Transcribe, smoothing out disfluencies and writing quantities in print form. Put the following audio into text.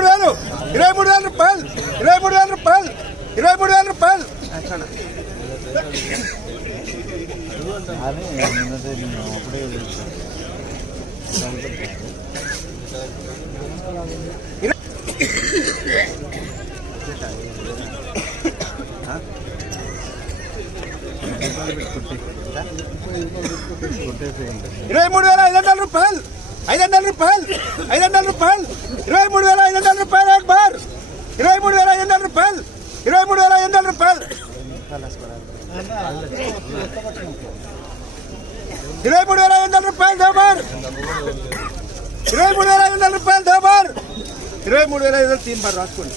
23,000 23,000 రూపాయలు 23,000 రూపాయలు 23,000 రూపాయలు 23,500 రూపాయలు 500 రూపాయలు 500 రూపాయలు 23,500 రూపాయలు एक बार 23,500 రూపాయలు 23,500 రూపాయలు 23,500 రూపాయలు दो बार 23,500 రూపాయలు दो बार 23,500 3 बार రాసుకోండి